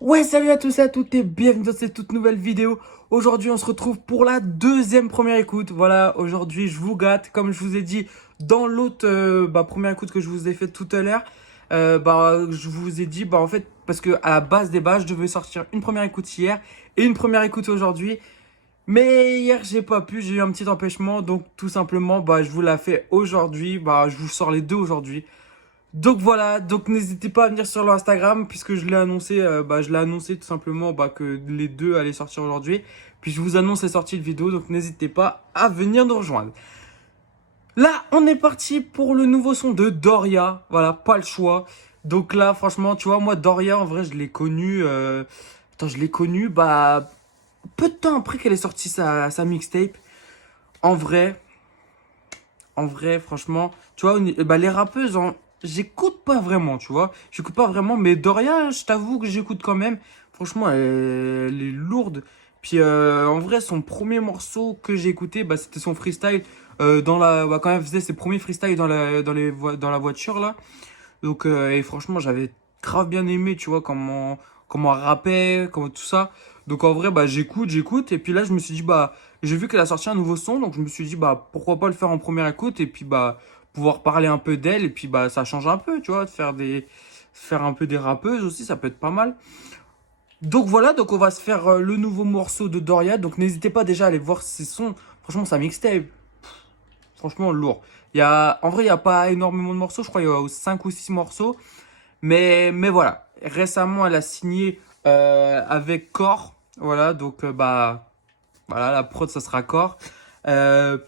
Ouais, salut à tous et à toutes et bienvenue dans cette toute nouvelle vidéo. Aujourd'hui, on se retrouve pour la deuxième première écoute. Voilà, aujourd'hui, je vous gâte. Comme je vous ai dit dans l'autre première écoute que je vous ai fait tout à l'heure, je vous ai dit, en fait, parce que à la base des bases, je devais sortir une première écoute hier et une première écoute aujourd'hui. Mais hier, j'ai pas pu, j'ai eu un petit empêchement. Donc, tout simplement, je vous la fais aujourd'hui. Je vous sors les deux aujourd'hui. Donc voilà, donc n'hésitez pas à venir sur l'Instagram puisque je l'ai annoncé tout simplement que les deux allaient sortir aujourd'hui. Puis je vous annonce les sorties de vidéo, donc n'hésitez pas à venir nous rejoindre. Là, on est parti pour le nouveau son de Doria, voilà, pas le choix. Donc là, franchement, tu vois, moi Doria, en vrai, je l'ai connu, je l'ai connu, peu de temps après qu'elle ait sorti sa mixtape. En vrai, franchement, tu vois, les rappeuses, j'écoute pas vraiment, tu vois. J'écoute pas vraiment, mais Doria, je t'avoue que j'écoute quand même. Franchement, elle est lourde. Puis en vrai, son premier morceau que j'ai écouté, c'était son freestyle quand elle faisait ses premiers freestyles dans la voiture là. Donc et franchement, j'avais grave bien aimé, tu vois, comment elle rappait, comment tout ça. Donc en vrai, j'écoute et puis là je me suis dit j'ai vu qu'elle a sorti un nouveau son, donc je me suis dit pourquoi pas le faire en première écoute et puis pouvoir parler un peu d'elle et puis ça change un peu, tu vois, de faire un peu des rappeuses aussi, ça peut être pas mal. Donc voilà, donc on va se faire le nouveau morceau de Doria, donc n'hésitez pas déjà à aller voir ses sons. Franchement, sa mixtape, franchement lourd. En vrai, il y a pas énormément de morceaux, je crois il y a 5 ou 6 morceaux. Mais voilà, récemment, elle a signé avec Core. Voilà, donc voilà, la prod, ça sera Core. Euh,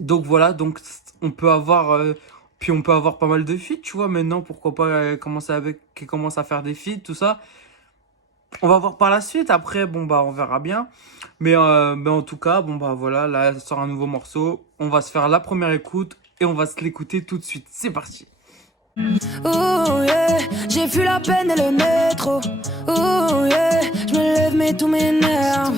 donc voilà, donc on peut avoir pas mal de feats, tu vois. Maintenant, pourquoi pas qu'elle commence à faire des feats, tout ça. On va voir par la suite. Après, on verra bien. Mais en tout cas, voilà, là, elle sort un nouveau morceau. On va se faire la première écoute et on va se l'écouter tout de suite. C'est parti. Oh yeah, j'ai vu la peine et le métro. Oh yeah, je me lève mais tout m'énerve.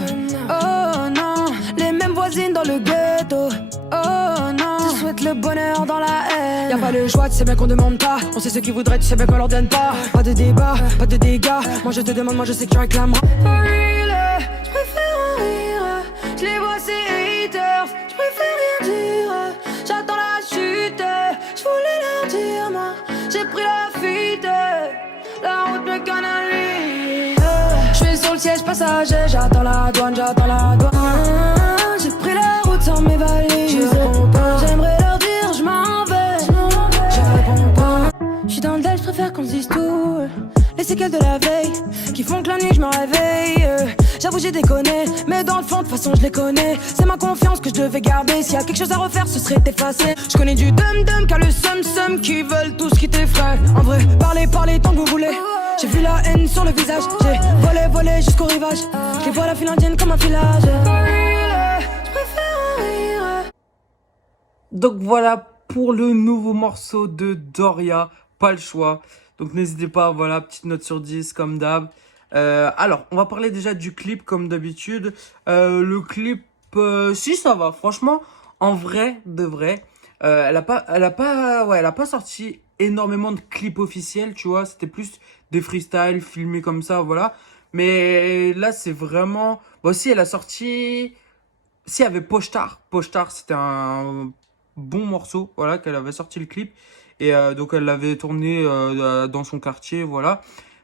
Oh non, les mêmes voisines dans le ghetto. Oh non, je souhaite le bonheur dans la haine. Y'a pas le choix, tu sais bien qu'on demande pas. On sait ce qu'ils voudraient, tu sais bien qu'on leur donne pas. Pas de débat, pas de dégâts. Moi je te demande, moi je sais que tu réclameras. For real, je préfère en rire. Je les vois ces haters, je préfère rien dire. J'attends la chute, je voulais leur dire moi. J'ai pris la fuite, la route me canalise. Je suis sur le siège passager, j'attends la douane, j'attends la douane. J'ai pris la route sans mes valises. J'aimerais leur dire, je m'en vais. Je réponds pas. Je suis dans le Del, je préfère qu'on se dise tout. Les séquelles de la veille qui font que la nuit je me réveille. J'avoue j'ai déconné, mais dans le fond de toute façon je les connais. C'est ma confiance que je devais garder. S'il y a quelque chose à refaire ce serait effacé. Je connais du dum-dum car le sum-sum qui veulent tout ce qui t'effraie. En vrai, parlez tant que vous voulez. J'ai vu la haine sur le visage. J'ai volé jusqu'au rivage. Je les vois la file indienne comme un filage. Je préfère en rire. Donc voilà pour le nouveau morceau de Doria, pas le choix. Donc n'hésitez pas, voilà, petite note sur 10 comme d'hab. Alors, on va parler déjà du clip comme d'habitude. Le clip, si ça va, franchement, en vrai, de vrai, elle a pas sorti énormément de clips officiels, tu vois. C'était plus des freestyles filmés comme ça, voilà. Mais là, c'est vraiment. Bon, si elle a sorti. Si, il y avait Pochtar. Pochtar, c'était un bon morceau, voilà, qu'elle avait sorti le clip. Et donc, elle l'avait tourné dans son quartier, voilà.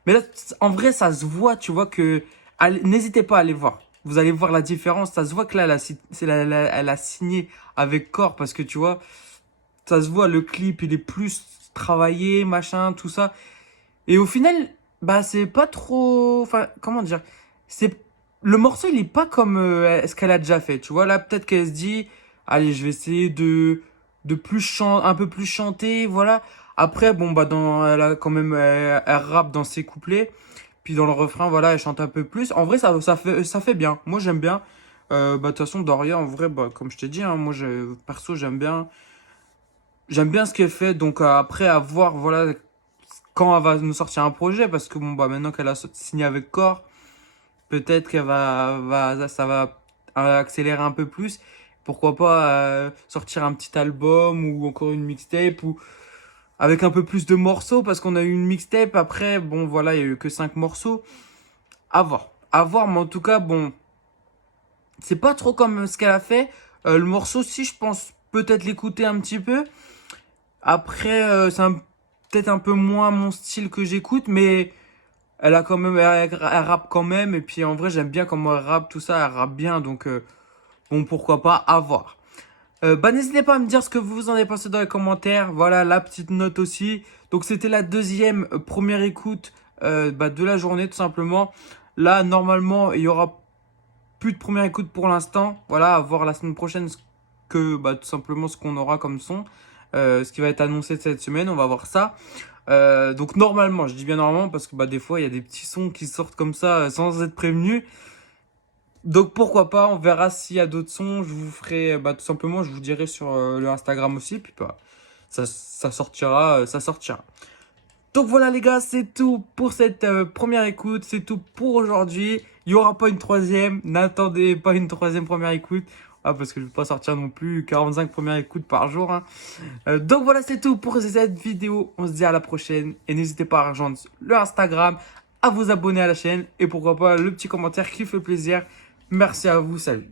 Mais là, en vrai, ça se voit, tu vois, n'hésitez pas à aller voir. Vous allez voir la différence. Ça se voit que là, elle a signé avec Core parce que, tu vois, ça se voit, le clip, il est plus travaillé, machin, tout ça. Et au final, c'est pas trop. Enfin, comment dire? C'est Le morceau, il est pas comme ce qu'elle a déjà fait. Tu vois, là, peut-être qu'elle se dit, allez, je vais essayer un peu plus chanter, voilà. Après, elle a quand même, elle rappe dans ses couplets. Puis dans le refrain, voilà, elle chante un peu plus. En vrai, ça fait bien. Moi, j'aime bien. De toute façon, Doria, en vrai, comme je t'ai dit, hein, perso, j'aime bien. J'aime bien ce qu'elle fait. Donc, après, à voir, voilà, quand elle va nous sortir un projet. Parce que, maintenant qu'elle a signé avec Core, peut-être qu'elle ça va accélérer un peu plus. Pourquoi pas sortir un petit album ou encore une mixtape ou avec un peu plus de morceaux parce qu'on a eu une mixtape. Après, bon, voilà, il y a eu que 5 morceaux. À voir. À voir, mais en tout cas, bon, c'est pas trop comme ce qu'elle a fait. Le morceau, si je pense peut-être l'écouter un petit peu. Après, peut-être un peu moins mon style que j'écoute, mais elle a quand même, elle rappe quand même. Et puis en vrai, j'aime bien comment elle rappe, tout ça, elle rappe bien. Donc, bon, pourquoi pas, à voir. Bah, n'hésitez pas à me dire ce que vous en avez pensé dans les commentaires. Voilà, la petite note aussi. Donc, c'était la deuxième première écoute de la journée, tout simplement. Là, normalement, il y aura plus de première écoute pour l'instant. Voilà, à voir la semaine prochaine tout simplement ce qu'on aura comme son. Ce qui va être annoncé cette semaine, on va voir ça. Donc normalement, je dis bien normalement parce que des fois il y a des petits sons qui sortent comme ça sans être prévenus. Donc pourquoi pas, on verra s'il y a d'autres sons. Je vous ferai tout simplement, je vous dirai sur le Instagram aussi. Puis ça sortira, ça sortira. Donc voilà les gars, c'est tout pour cette première écoute, c'est tout pour aujourd'hui. Il n'y aura pas une troisième, n'attendez pas une troisième première écoute. Ah, parce que je ne vais pas sortir non plus 45 premières écoutes par jour. Hein. Donc voilà, c'est tout pour cette vidéo. On se dit à la prochaine. Et n'hésitez pas à rejoindre le Instagram, à vous abonner à la chaîne. Et pourquoi pas le petit commentaire qui fait plaisir. Merci à vous, salut.